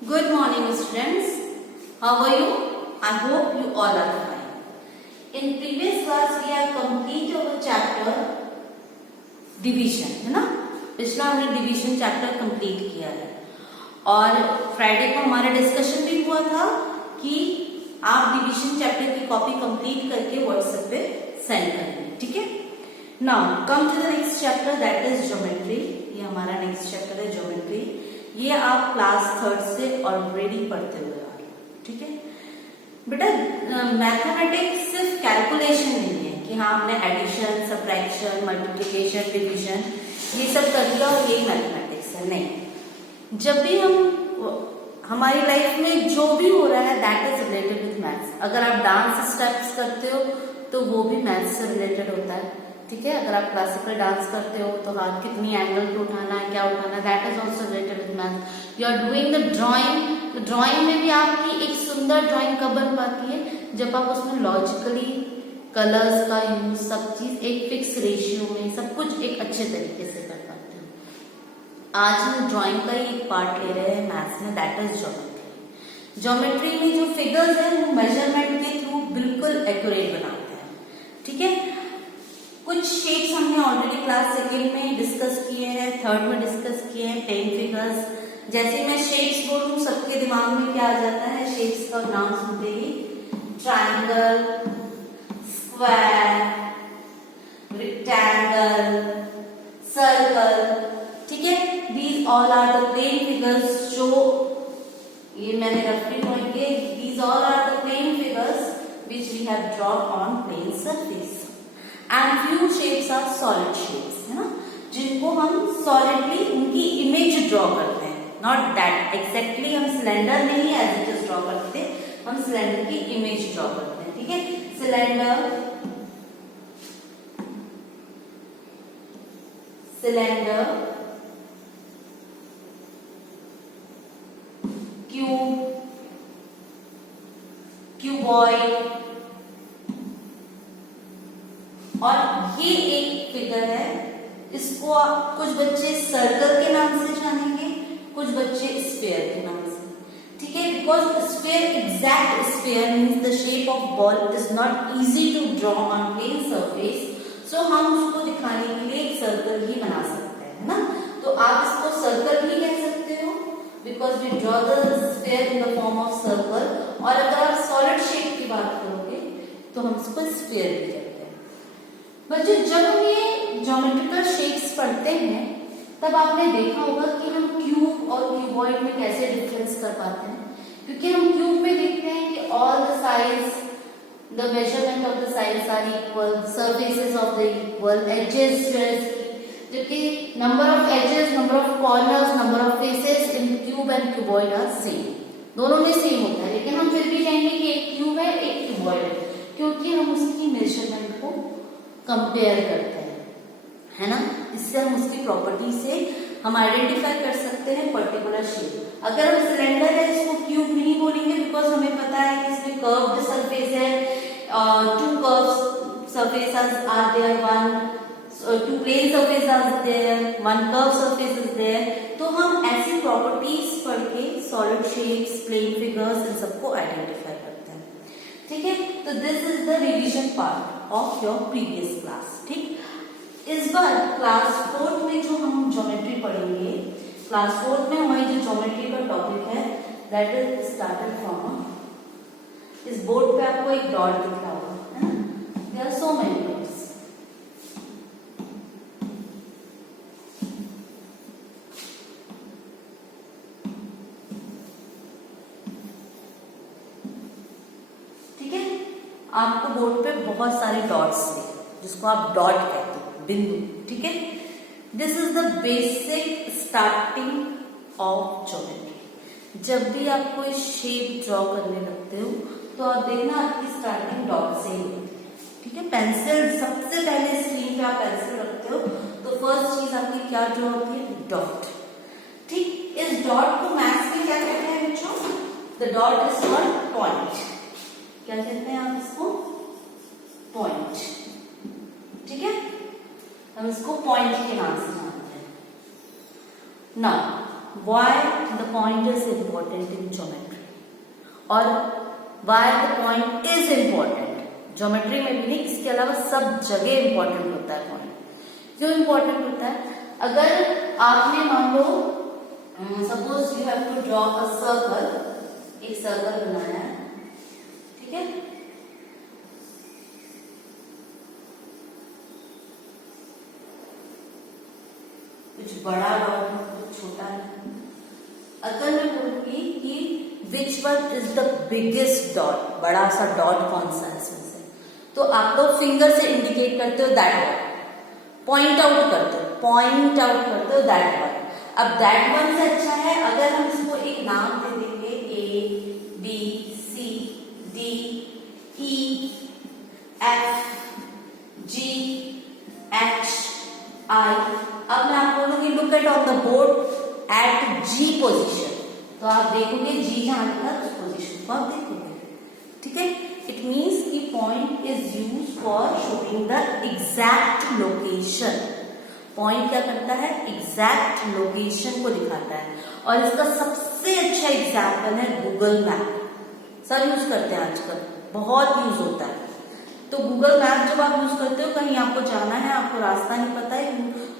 Good morning students. How are you? I hope you all are fine. In previous class we have completed our chapter division, है ना? पिछला हमने division chapter complete किया है और Friday को हमारा डिस्कशन भी हुआ था कि आप डिवीजन चैप्टर की कॉपी कंप्लीट करके व्हाट्सएप पे सेंड करेंगे, ठीक है? Now come to the next chapter that is geometry. ये हमारा नेक्स्ट चैप्टर है ज्योमेट्री। ये आप क्लास 3rd से ऑलरेडी पढ़ते हुए आ रहे हैं, ठीक है बेटा? मैथमेटिक्स सिर्फ कैलकुलेशन नहीं है कि हाँ हमने एडिशन, सब्ट्रैक्शन, मल्टीप्लिकेशन, डिवीजन ये सब कर दिया और यही मैथमेटिक्स है, नहीं। जब भी हमारी लाइफ में जो भी हो रहा है that is related with maths. अगर आप डांस स्टेप्स करते हो तो वो भी मैथ्स से रिलेटेड होता है, ठीक है? अगर आप क्लासिकल डांस करते हो तो हाथ कितनी एंगल पे उठाना है, क्या उठाना है, that is also related with math. You are doing the drawing, तो ड्राइंग में भी आपकी एक सुंदर ड्राइंग कब बन पाती है जब आप उसमें लॉजिकली कलर्स का यूज, सब चीज एक फिक्स रेशियो में, सब कुछ एक अच्छे तरीके से कर पाते हो। आज हम ड्राइंग का ही एक पार्ट ले रहे हैं मैथ्स में, दैट इज ज्योमेट्री। ज्योमेट्री में जो फिगर्स है वो मेजरमेंट के थ्रू बिल्कुल एक्यूरेट बनाते हैं, ठीक है? कुछ शेप्स हमने ऑलरेडी क्लास 2nd में डिस्कस किए हैं, 3rd में डिस्कस किए हैं, प्लेन फिगर्स। जैसे मैं शेप्स बोलूं सबके दिमाग में क्या आ जाता है? शेप्स का नाम सुनते ही ट्रायंगल, स्क्वायर, रेक्टेंगल, सर्कल, ठीक है? These all are the plane figures. जो ये मैंने रफली ड्रॉइंग किए, these all are the plane figures which we have drawn on plane surface. And few shapes are solid shapes, है ना, जिनको हम सॉलिडली उनकी इमेज ड्रॉ करते हैं, नॉट दैट एग्जैक्टली हम सिलेंडर नहीं एज इट इज ड्रॉ करते, हम सिलेंडर की इमेज ड्रॉ करते हैं, ठीक है? सिलेंडर, सिलेंडर, क्यूब, क्यूबॉइड, और ये एक फिगर है, इसको कुछ बच्चे सर्कल के नाम से जानेंगे, कुछ बच्चे स्फीयर के नाम से, ठीक है? Because sphere, exact sphere means the shape of ball is not easy to draw on plane surface, so हम उसको दिखाने के लिए एक सर्कल ही बना सकते हैं, है ना? तो आप इसको सर्कल भी कह सकते हो because we draw the sphere in the form of circle. और अगर आप सॉलिड शेप की बात करोगे तो हम इसको स्फीयर भी कहते हैं। बच्चों, जब हम ये ज्योमेट्रिकल शेप्स पढ़ते हैं तब आपने देखा होगा कि हम क्यूब और क्यूबॉइड में कैसे डिफरेंस कर पाते हैं, क्योंकि हम क्यूब में देखते हैं कि all the sides, the measurement of the sides are equal, surfaces of the equal, edges, जबकि number of edges, number of corners, number of faces in cube and cuboid are same, दोनों में same होता है, लेकिन हम फिर भी कहेंगे कि एक क्यूब है एक क्यूबॉइड है, क्योंकि हम उसकी मेजरमेंट को कंपेयर करते हैं, है ना? इससे हम उसकी प्रॉपर्टी से हम आइडेंटिफाई कर सकते हैं पर्टिकुलर शेप। अगर हम सिलेंडर है इसको क्यूब नहीं बोलेंगे बिकॉज हमें पता है कि इसमें कर्व्ड सरफेस है, two curves surface are there, two plane surface are there, one curve surface is there, तो हम ऐसी प्रॉपर्टीज पढ़ के सॉलिड शेप्स, प्लेन फिगर्स इन सबको आइडेंटिफाई करते हैं, ठीक है? तो this is the revision part of your previous class, ठीक? इस बार क्लास 4th में जो हम ज्योमेट्री पढ़ेंगे, क्लास 4th में हमारी जो ज्योमेट्री का टॉपिक है दैट इज स्टार्टेड फ्रॉम, इस बोर्ड पे आपको एक डॉट दिख रहा होगा, है ना? There are so many dots. ठीक है? आपको बोर्ड पे बहुत सारे डॉट्स दिख, जिसको आप डॉट कहते हो, बिंदु, ठीक है? This is the basic starting of geometry. जब भी आप कोई शेप ड्रॉ करने लगते हो तो आप देखना आपकी स्टार्टिंग डॉट से ही होती है, ठीक है? पेंसिल, सबसे पहले स्क्रीन पे आप पेंसिल रखते हो तो फर्स्ट चीज आपकी क्या ड्रॉ होती है? डॉट, ठीक? इस डॉट को मैथ्स में क्या कहते हैं बच्चों? The dot is called point. क्या कहते हैं आप इसको? पॉइंट, ठीक है? हम इसको पॉइंट के नाम से जानते हैं। Now why the point is important in geometry और why the point is important. Geometry में भी नहीं, इसके अलावा सब जगह इंपॉर्टेंट होता है पॉइंट। क्यों इंपॉर्टेंट होता है? अगर आपने मान लो suppose you have to draw a circle, एक सर्कल बनाया है, ठीक है, कुछ बड़ा डॉट है कुछ छोटा है। अगर मैं बोलूंगी कि which one is the biggest dot, बड़ा सा डॉट कौन सा है इसमें से, तो आप लोग फिंगर से इंडिकेट करते हो दैट वन, पॉइंट आउट करते हो दैट वन। अब दैट वन से अच्छा है अगर हम इसको एक नाम दे देंगे A B C D E F G H I. अब मैं आपको बोलूंगी look at on the board at G position, तो आप देखोगे जी जहां लिखा उस पोजीशन को आप देखोगे, ठीक है। इट मीन्स कि point is use for showing the exact location. Point क्या करता है? एग्जैक्ट लोकेशन को दिखाता है। और इसका सबसे अच्छा एग्जाम्पल है गूगल मैप। सब यूज करते हैं आजकल, बहुत यूज होता है। तो गूगल मैप जब आप यूज करते हो, कहीं आपको जाना है, आपको रास्ता नहीं पता है,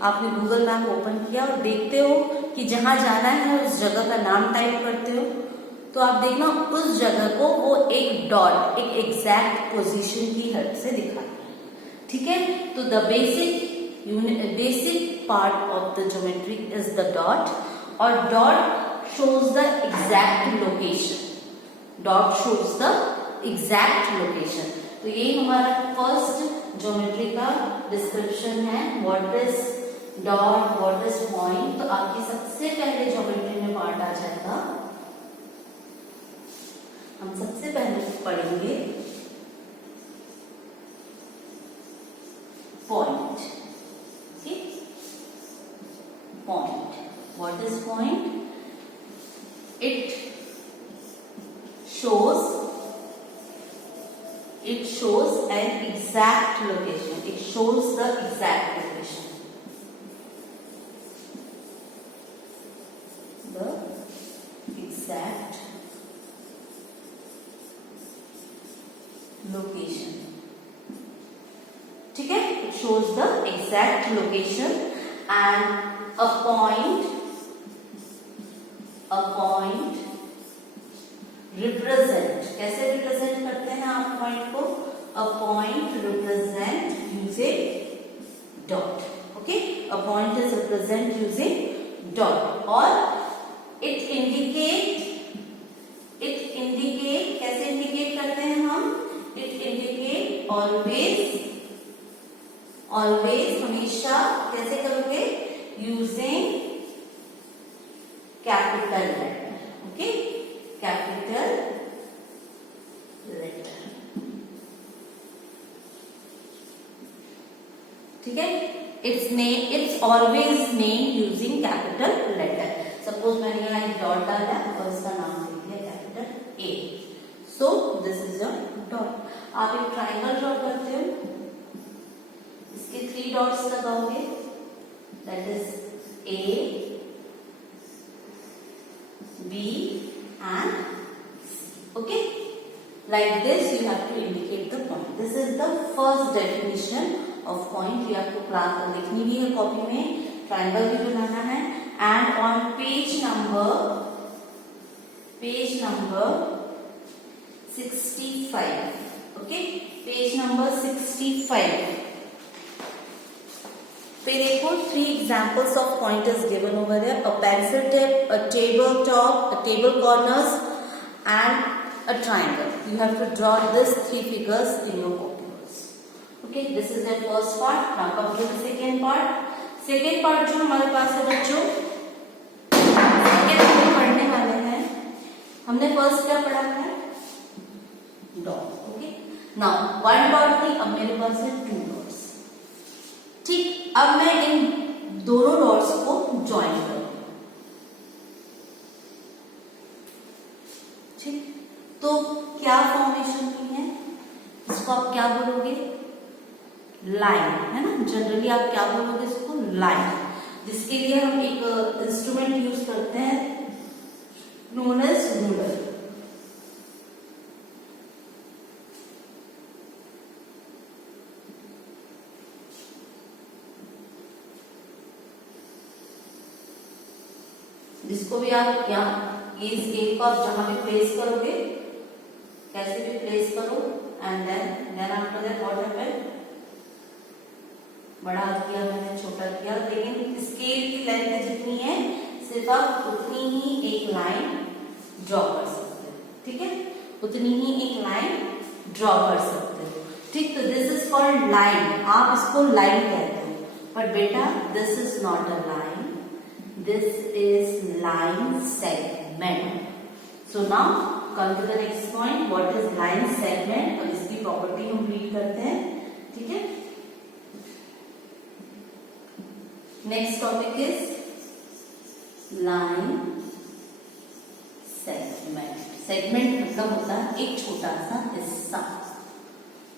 आपने गूगल मैप ओपन किया और देखते हो कि जहां जाना है उस जगह का नाम टाइप करते हो, तो आप देखना उस जगह को वो एक डॉट, एक एग्जैक्ट पोजीशन की हेल्प से दिखाता है, ठीक है। तो the basic part of the geometry is the dot, और dot shows the exact location, dot shows the exact location. तो ये हमारा फर्स्ट ज्योमेट्री का डिस्क्रिप्शन है, what is dot, what is point. तो आपकी सबसे पहले ज्योमेट्री में पार्ट आ जाएगा, हम सबसे पहले पढ़ेंगे पॉइंट, ठीक। Point, what is point? It shows an exact location. It shows the exact location. The exact location. ठीक है? It shows the exact location, and a point represent, कैसे represent करते हैं आप पॉइंट को? A point represent using dot. Okay, a point is represent using dot, और it indicate कैसे indicate करते हैं हम? It indicate always हमेशा कैसे करोगे? Using capital letter. Okay, capital letter. ठीक है। It's always named using capital letter. Suppose मैंने यहाँ एक डॉट डाला और इसका नाम दे दिया capital A. So this is your dot. आप एक ट्राइंगल ड्रॉ करते हो, इसके 3 डॉट्स लगाओगे, that is A, B and C. Okay, like this you have to indicate the point. This is the first definition of point. You have to class लिखनी भी है copy में, ट्राइंगल भी बनाना है, and on page number 65. Okay, page number 65. तो देखो 3 examples of point is given over there: a pencil tip, a table top, a table corners, and a triangle. You have to draw these 3 figures in your copy. Okay, this is the first part. Now come to the second part. Second part जो हमारे पास है बच्चों, second हम पढ़ने वाले हैं। हमने first क्या पढ़ा है? Dot. Okay. Now 1 dot नहीं, अब मेरे पास है 2 dots. ठीक, अब मैं इन दोनों डॉट्स को ज्वाइन करूंगा। ठीक, तो क्या फॉर्मेशन हुई है? इसको आप क्या बोलोगे? लाइन, है ना। जनरली आप क्या बोलोगे इसको? लाइन। जिसके लिए हम एक इंस्ट्रूमेंट यूज करते हैं जिसको भी आप यहाँ ये स्केल को आप जहां भी प्लेस करोगे, कैसे भी प्लेस करो, and then after that what happen, बड़ा किया मैंने, छोटा किया, लेकिन स्केल की लेंथ जितनी है सिर्फ आप उतनी ही एक लाइन ड्रॉ कर सकते हो, ठीक है, उतनी ही एक लाइन ड्रॉ कर सकते हो, ठीक। तो दिस इज कॉल्ड लाइन, आप इसको लाइन कहते हो, बट बेटा this is not a line, this is line segment. So now come to the next point, what is line segment, और इसकी प्रॉपर्टी हम रीड करते हैं, ठीक है। Next topic is line segment. Segment मतलब होता है एक छोटा सा हिस्सा,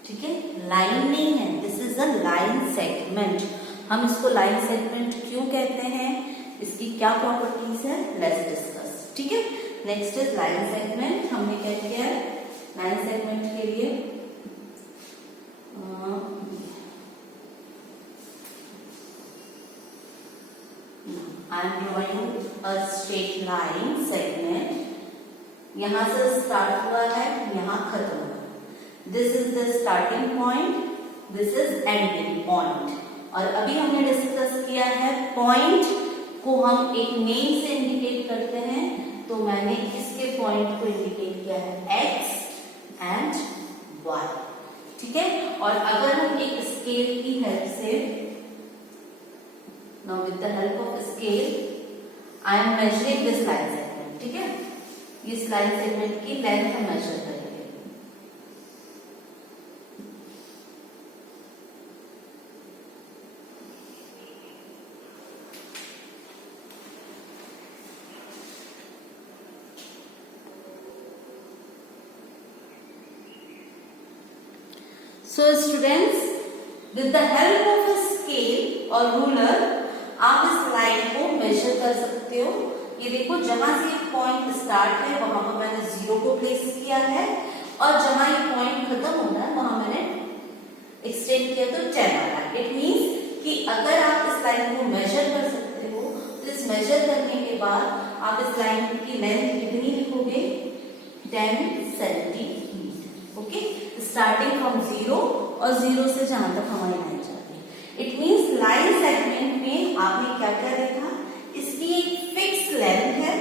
ठीक है, लाइन नहीं है, this is a line segment. हम इसको लाइन सेगमेंट क्यों कहते हैं, इसकी क्या प्रॉपर्टीज है, लेट्स डिस्कस, ठीक है। Next is line segment. हमने क्या किया है लाइन सेगमेंट के लिए, I am drawing a straight line segment. यहाँ से स्टार्ट हुआ है, यहाँ खत्म हुआ है। This is the starting point, this is ending point. और अभी हमने डिस्कस किया है पॉइंट को हम एक नेम से इंडिकेट करते हैं, तो मैंने इसके पॉइंट को इंडिकेट किया है x एंड y, ठीक है। और अगर हम एक स्केल की हेल्प से, now with the help of scale I am measuring this line segment, ठीक है, इस लाइन सेगमेंट की लेंथ हम मेजर करेंगे। So students, with the help of a scale or ruler आप इस लाइन को मेजर कर सकते हो। ये देखो जहां से पॉइंट स्टार्ट है वहां पर मैंने 0 को प्लेस किया है, और जहां ये पॉइंट खत्म होता है वहां मैंने एक्सटेंड किया तो 10 आ रहा है। इट मींस कि अगर आप इस लाइन को मेजर कर सकते हो तो इस मेजर करने के बाद आप इस लाइन की लेंथ कितनी लिखोगे, 10 सेंटीमीटर, ओके। स्टार्टिंग फ्रॉम 0 और 0 से जहां तक हमारी लाइन जाती है। इट मींस लाइन सेगमेंट में आपने क्या क्या देखा, इसकी एक फिक्स लेंथ है,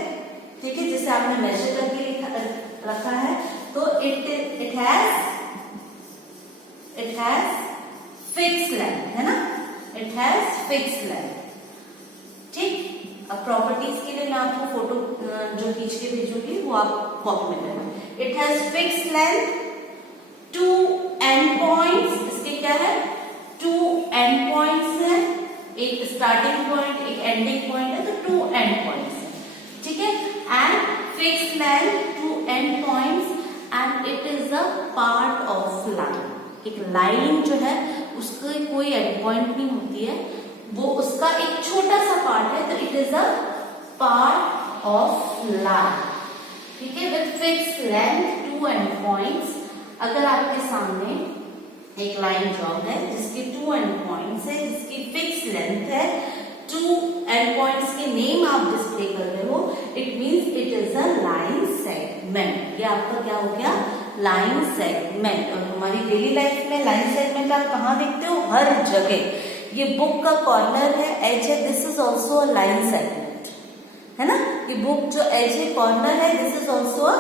ठीक है, जिसे आपने मेजर करके रखा है, तो इट हैज फिक्स लेंथ, है ना, इट हैज फिक्स लेंथ, ठीक। अब प्रॉपर्टीज के लिए मैं आपको फोटो जो खींच के भेजूंगी वो आप कॉपी में करना। It has fix length, 2 end points, इसके क्या है 2 एंड पॉइंट्स है, एक स्टार्टिंग पॉइंट एक एंडिंग पॉइंट है, तो 2 एंड पॉइंट्स है, ठीक है। And fix length 2 end points and it is a part of line. एक लाइन जो है उसकी कोई एंड पॉइंट नहीं होती है, वो उसका एक छोटा सा पार्ट है, तो it is a part of line, ठीक है, with fix length 2 end points. अगर आपके सामने एक लाइन ड्रॉ है जिसके 2 एंड पॉइंट्स है, जिसकी फिक्स लेंथ है, 2 एंड पॉइंट्स के नेम आप डिस्प्ले कर रहे हो, it means it is a line segment. ये आपका क्या हो गया, लाइन सेगमेंट। और हमारी डेली लाइफ में लाइन सेगमेंट आप कहाँ देखते हो, हर जगह। ये बुक का कॉर्नर है, एज है, this is also a line segment, है ना। ये बुक जो एज है, कॉर्नर है, this is also a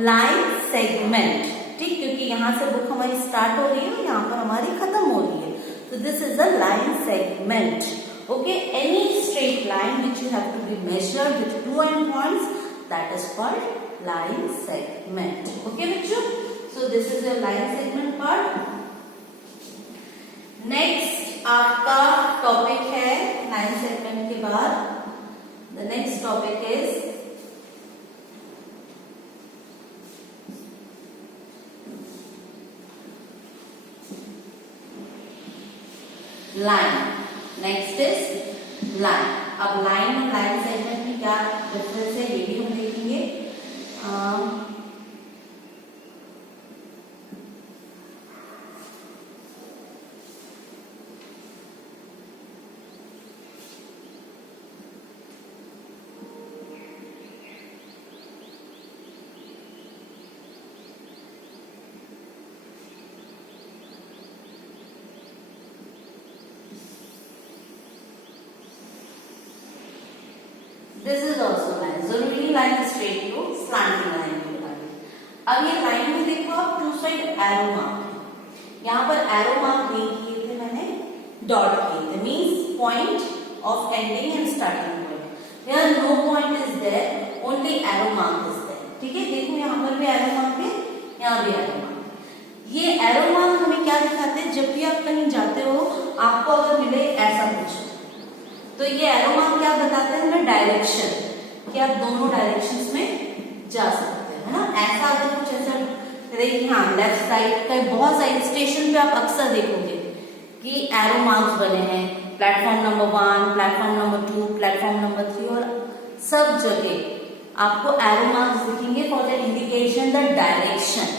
line segment, ठीक, क्योंकि यहाँ से बुक हमारी स्टार्ट हो रही है, यहाँ पर हमारी खत्म हो रही है, तो this is a line segment, okay. Any straight line which you have to be measured with 2 end points, that is called line segment, okay बच्चों। So this is your line segment part. Next आपका topic है line segment के बाद, the next topic is line. Next is line. अब line और line segment में क्या difference है ये भी हम देखेंगे। दिस इज ऑल्सो लाइन, जरूरी line straight to slanting line की बनानी। अब ये लाइन में देखो आप टू साइड एरो मार्क है, यहाँ पर एरो मार्क नहीं किए थे मैंने, डॉट किए थे, means point of ending and starting point. Here no point is there, only arrow mark is there. ठीक है, देखो यहाँ पर भी एरो मार्क है, यहाँ भी एरो मार्क। ये एरो मार्क हमें क्या दिखाते हैं, जब भी आप कहीं जाते हो आपको अगर मिले ऐसा कुछ, तो ये एरो मार्क क्या बताते हैं हमें, डायरेक्शन, कि आप दोनों डायरेक्शंस में जा सकते हैं, है ना। ऐसा अगर कुछ ऐसा देखिए, हाँ लेफ्ट राइट का बहुत सारे स्टेशन पे आप अक्सर देखोगे कि एरो मार्क्स बने हैं, platform number 1, platform number 2, platform number 3, और सब जगह आपको एरो मार्क्स दिखेंगे for the indication the direction.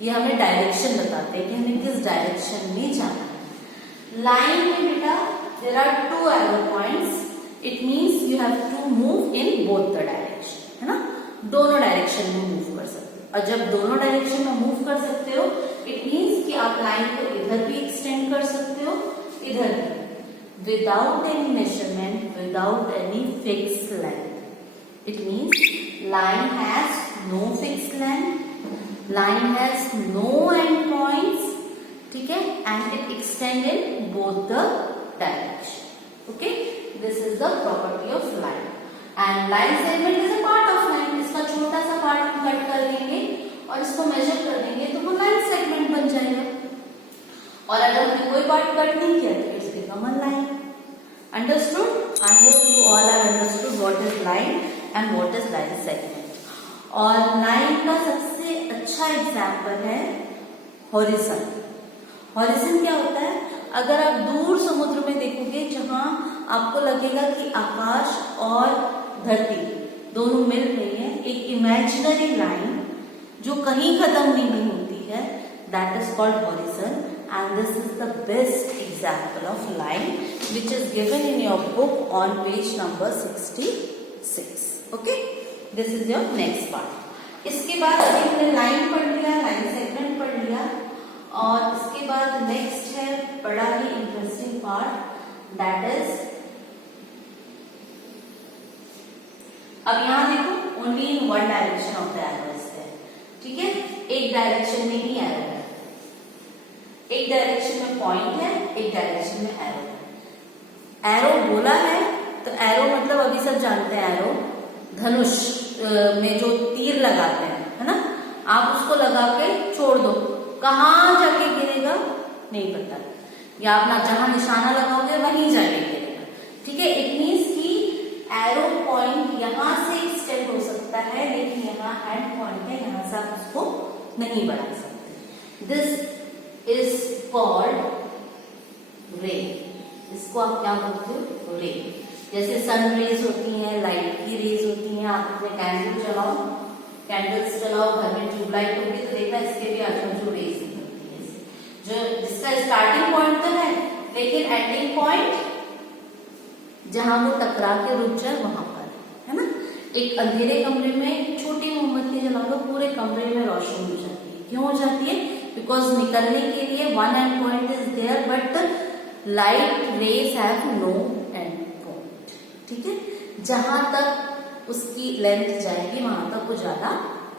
ये हमें डायरेक्शन बताते हैं कि हमें किस डायरेक्शन में जाना है। लाइन में बेटा there are 2 arrow points, it means you have to move in both the direction, है ना, दोनों डायरेक्शन में मूव कर सकते हो। और जब दोनों डायरेक्शन में मूव कर सकते हो, इट मींस कि आप लाइन को इधर भी एक्सटेंड कर सकते हो, इधर भी, without any measurement, without any fix length. It means line has no fix length, line has no end points, ठीक है, and it extend in both the direction. Okay, this is the property of line. And line segment is a part of line. इसका छोटा सा part हम cut कर देंगे और इसको मेजर कर देंगे तो वो लाइन सेगमेंट बन जाएगा। और अगर हमने कोई पार्ट कट नहीं किया तो it's become a line. Understood? I hope you all are understood what is line and what is line segment. और लाइन का सबसे अच्छा एग्जाम्पल है हॉरिजन। हॉरिजन क्या होता है, अगर आप दूर समुद्र में देखोगे जहां आपको लगेगा कि आकाश और धरती दोनों मिल रही है, एक इमेजिनरी लाइन जो कहीं खत्म नहीं होती है, that is called horizon. And this is the best example of line which is given in your book on page number 66। Okay, this is your next part. इसके बाद अभी हमने लाइन पढ़ लिया, लाइन सेगमेंट पढ़ लिया, और इसके बाद नेक्स्ट है बड़ा ही इंटरेस्टिंग पार्ट, दैट इज, अब यहां देखो only in one direction of the arrow is there. ठीक है, एक डायरेक्शन में ही एरो है, एक डायरेक्शन में पॉइंट है, एक डायरेक्शन में एरो है। एरो बोला है तो एरो मतलब अभी सब जानते हैं, एरो धनुष में जो तीर लगाते हैं, है ना, आप उसको लगा के छोड़ दो, कहां जाके गिरेगा नहीं पता, या अपना जहां निशाना लगाओगे वहीं जाके गिरेगा। ठीक है, इट मींस कि एरो पॉइंट यहां से एक्सटेंड हो सकता है, लेकिन यहाँ एंड पॉइंट है, यहां से आप उसको नहीं बढ़ा सकते। दिस इज कॉल्ड रे। इसको आप क्या बोलते हो, रे। जैसे सन रेज होती हैं, लाइट की रेज होती हैं, आप अपने कैंडल चलाओ, कैंडल्स चलाओ, घर में ट्यूबलाइट होगी तो देखना इसके भी आजू जो रेज निकलती है, जो जिसका स्टार्टिंग पॉइंट तो है लेकिन एंडिंग पॉइंट जहां वो टकरा के रुक जाए वहां पर, है ना। एक अंधेरे कमरे में छोटी मोमबत्ती जला लो, पूरे कमरे में रोशनी हो जाती है। क्यों हो जाती है, बिकॉज निकलने के लिए one end point is there but light rays have no end. ठीक है, जहां तक उसकी लेंथ जाएगी वहां तक वो ज्यादा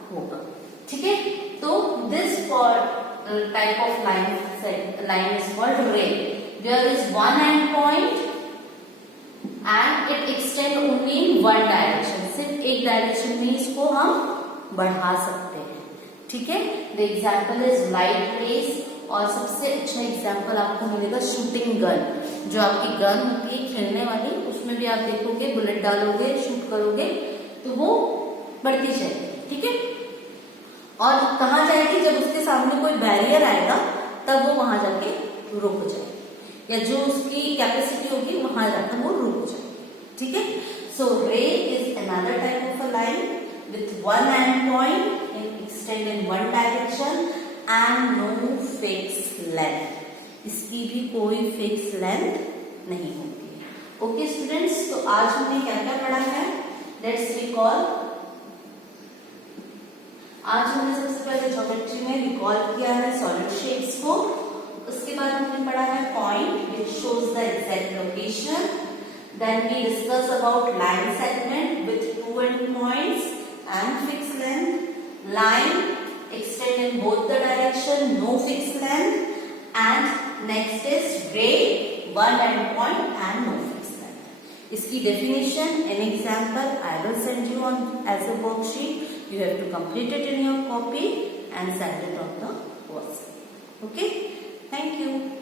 होगा। ठीक है, तो this type of line is called ray, there is one end point and it extend only in one direction. सिर्फ एक डायरेक्शन में इसको हम बढ़ा सकते हैं। ठीक है, the example is light rays, और सबसे अच्छा एग्जाम्पल आपको मिलेगा शूटिंग गन। जो आपकी गन होती है खेलने वाली, उसमें भी आप देखोगे बुलेट डालोगे, शूट करोगे तो वो बढ़ती जाएगी। ठीक है, और कहाँ जाएगी, जब उसके सामने कोई बैरियर आएगा तब वो वहां जाके रुक जाएगी, या जो उसकी कैपेसिटी होगी वहां जाकर वो रुक जाएगी। ठीक है, so ray is another type of a line with one end point extend in one direction and no fix length. इसकी भी कोई फिक्स लेंथ नहीं होती। ओके स्टूडेंट्स, तो आज हमने क्या क्या पढ़ा है, लेट्स रिकॉल। आज हमने सबसे पहले ज्योमेट्री में रिकॉल किया है सॉलिड शेप्स को। उसके बाद हमने पढ़ा है point which shows the exact location. Then we discuss about line segment different points and fixed length. Line extend in both the direction, no fixed length. And next is ray, one end point and no fixed length. इसकी definition, an example I will send you on as a worksheet. You have to complete it in your copy and send it on the WhatsApp. Okay? Thank you.